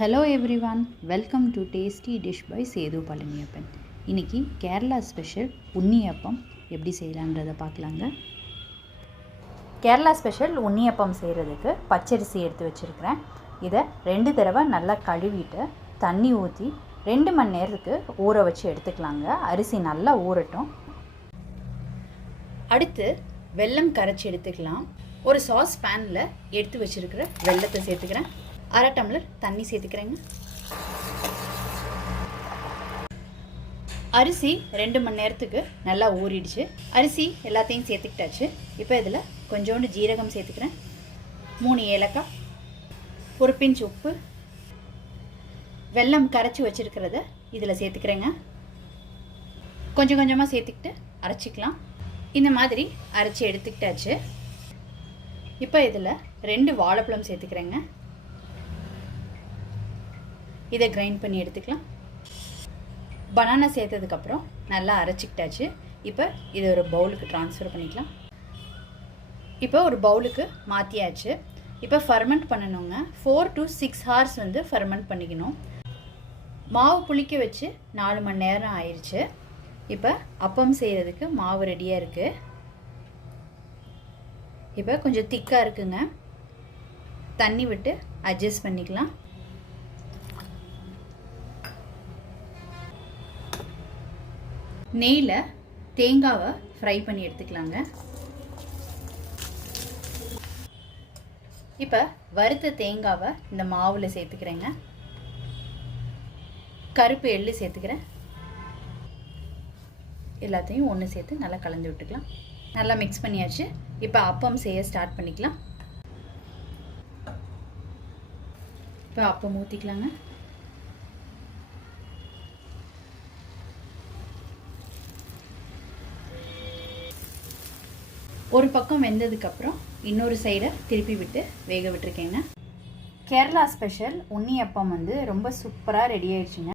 Hello everyone, welcome to tasty dish by Sethu Palaniappan. இன்றைக்கி Kerala special unniyappam எப்படி செய்யலான்றதை பார்க்கலாங்க. கேரளா ஸ்பெஷல் உண்ணியப்பம் செய்கிறதுக்கு பச்சரிசி எடுத்து வச்சுருக்கிறேன். இதை 2 தடவை நல்லா கழுவிட்டு தண்ணி ஊற்றி 2 மணி நேரத்துக்கு ஊற வச்சு எடுத்துக்கலாங்க. அரிசி நல்லா ஊறட்டும். அடுத்து வெல்லம் கரைச்சி எடுத்துக்கலாம். ஒரு சாஸ் பேனில் எடுத்து வச்சுருக்கிற வெல்லத்தை சேர்த்துக்கிறேன். 1/2 டம்ளர் தண்ணி சேர்த்துக்கிறேங்க. அரிசி 2 மணி நேரத்துக்கு நல்லா ஊறிடுச்சு. அரிசி எல்லாத்தையும் சேர்த்துக்கிட்டாச்சு. இப்போ இதில் கொஞ்சோண்டு ஜீரகம் சேர்த்துக்கிறேன், 3 ஏலக்காய், ஒரு பிஞ்ச் உப்பு, வெல்லம் கரைச்சி வச்சுருக்கிறத இதில் சேர்த்துக்கிறேங்க. கொஞ்சம் கொஞ்சமாக சேர்த்துக்கிட்டு அரைச்சிக்கலாம். இந்த மாதிரி அரைச்சி எடுத்துக்கிட்டாச்சு. இப்போ இதில் 2 வாழைப்பழம் சேர்த்துக்கிறேங்க. இதை கிரைண்ட் பண்ணி எடுத்துக்கலாம். பனானா சேர்த்ததுக்கப்புறம் நல்லா அரைச்சிக்கிட்டாச்சு. இப்போ இதை ஒரு பவுலுக்கு ட்ரான்ஸ்ஃபர் பண்ணிக்கலாம். இப்போ ஒரு பவுலுக்கு மாற்றியாச்சு. இப்போ ஃபர்மெண்ட் பண்ணணுங்க. 4 to 6 hours ஃபர்மெண்ட் பண்ணிக்கணும். மாவு புளிக்க வச்சு 4 மணி நேரம் ஆயிடுச்சு. இப்போ அப்பம் செய்கிறதுக்கு மாவு ரெடியாக இருக்குது. இப்போ கொஞ்சம் திக்காக இருக்குங்க. தண்ணி விட்டு அட்ஜஸ்ட் பண்ணிக்கலாம். நெய்யில் தேங்காவை ஃப்ரை பண்ணி எடுத்துக்கலாங்க. இப்போ வறுத்த தேங்காவை இந்த மாவில் சேர்த்துக்கிறேங்க. கருப்பு எள்ளு சேர்த்துக்கிறேன். எல்லாத்தையும் ஒன்று சேர்த்து நல்லா கலந்து விட்டுக்கலாம். நல்லா மிக்ஸ் பண்ணியாச்சு. இப்போ அப்பம் செய்ய ஸ்டார்ட் பண்ணிக்கலாம். இப்போ அப்பம் ஊற்றிக்கலாங்க. ஒரு பக்கம் வெந்ததுக்கப்புறம் இன்னொரு சைடை திருப்பி விட்டு வேக விட்டுருக்கேங்க. கேரளா ஸ்பெஷல் உண்ணியப்பம் ரொம்ப சூப்பராக ரெடி ஆயிடுச்சுங்க.